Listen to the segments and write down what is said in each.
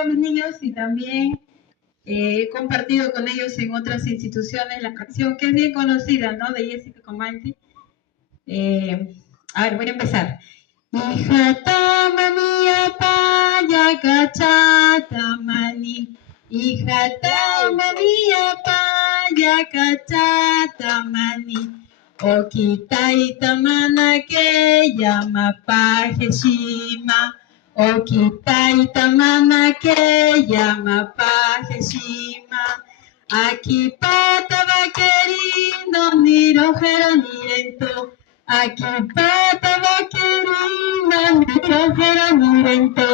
a mis niños y también he compartido con ellos en otras instituciones la canción que es bien conocida, ¿no? De Jessica Comanche. A ver, voy a empezar. Hija tamania paya cachatamani. Hija tamania paya cachatamani. Okitai tamana ke llama pajeshima. Okitai tamana ke llama pajeshima. Aquí pata va queriendo ni rojero ni lento. Aquí pata va queriendo ni rojero ni lento.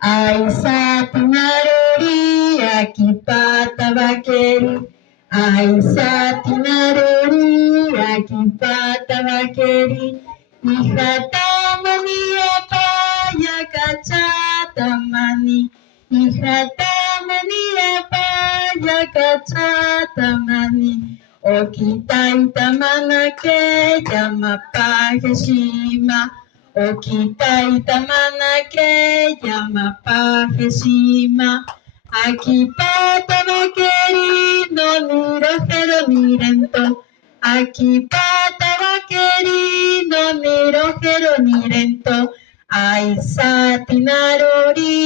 Ay satinarori, aquí pata va queriendo. Ay satinarori, aquí pata va queriendo. Hija tamania paya cachatamani. Hija tamania paya cachatamani. Okitai tamana ke llama pajeshima. Okitai tamana ke llama pajeshima. Aquí pata va queriendo ni rojero ni lento. Aquí pata va queriendo ni rojero ni lento. Ay satinarori,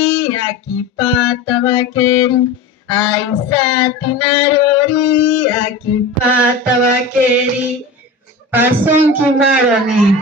aquí pata va queriendo. Ay satinarori, aquí pata va queriendo. Pason kimaroni.